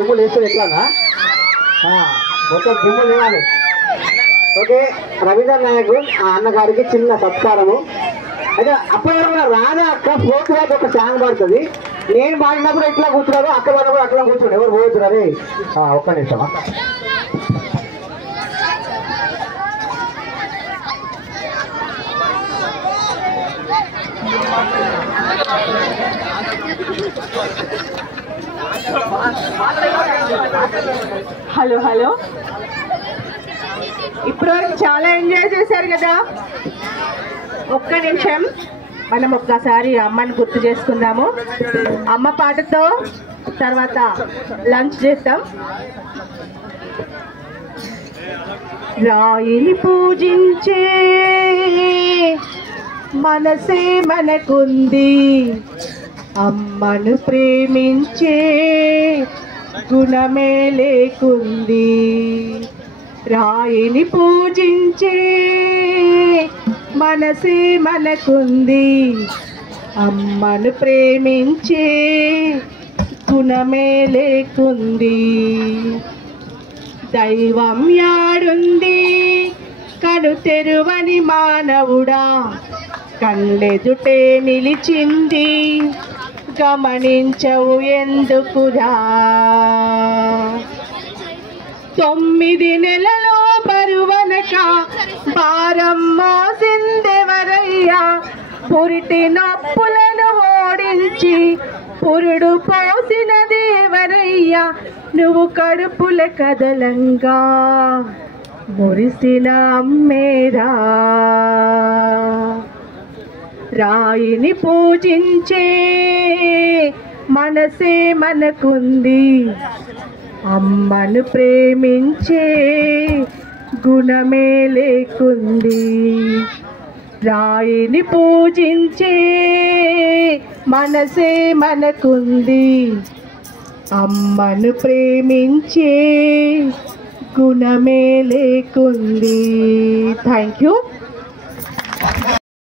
దుమ్ములు వేస్తే ఎట్లానా మొత్తం దుమ్ములు వేయాలి. ఓకే, రవీంద్ర నాయక్ ఆ అన్నగారికి చిన్న సత్కారము. అయితే అప్పుడు రాధా అక్క ఫోర్త్ వైపు ఒక సాంగ్ పడుతుంది. నేను పాడినప్పుడు ఇట్లా కూర్చున్నారు, అక్క పాడినప్పుడు అట్లా కూర్చున్నారు. ఎవరు పోతున్నారు? ఒక్క నిమిషం. హలో హలో, ఇప్పటివరకు చాలా ఎంజాయ్ చేశారు కదా. ఒక్క నిమిషం మనం ఒక్కసారి అమ్మని గుర్తు చేసుకుందాము. అమ్మ పాటతో తర్వాత లంచ్ చేద్దాం. రాయిని పూజించే మనసే మనకుంది, అమ్మను ప్రేమించే గుణమే లేకుంది. రాయిని పూజించే మనసే మనకుంది, అమ్మను ప్రేమించే గుణమే లేకుంది. దైవం యాడుంది కను తెరువని మానవుడా, కళ్ళెదుటే నిలిచింది గమనించవు ఎందుకురా. 9 నెలలో బరువనక భారం మోసిందెవరయ్యా, పురిటి నొప్పులను ఓడించి పురుడు పోసిన దేవరయ్యా. నువ్వు కడుపుల కదలంగా మురిసిన అమ్మేరా. రాయిని పూజించే మనసే మనకుంది, అమ్మను ప్రేమించే గుణమే లేకుంది. రాయిని పూజించే మనసే మనకుంది, అమ్మను ప్రేమించే గుణమే లేకుంది. Thank you.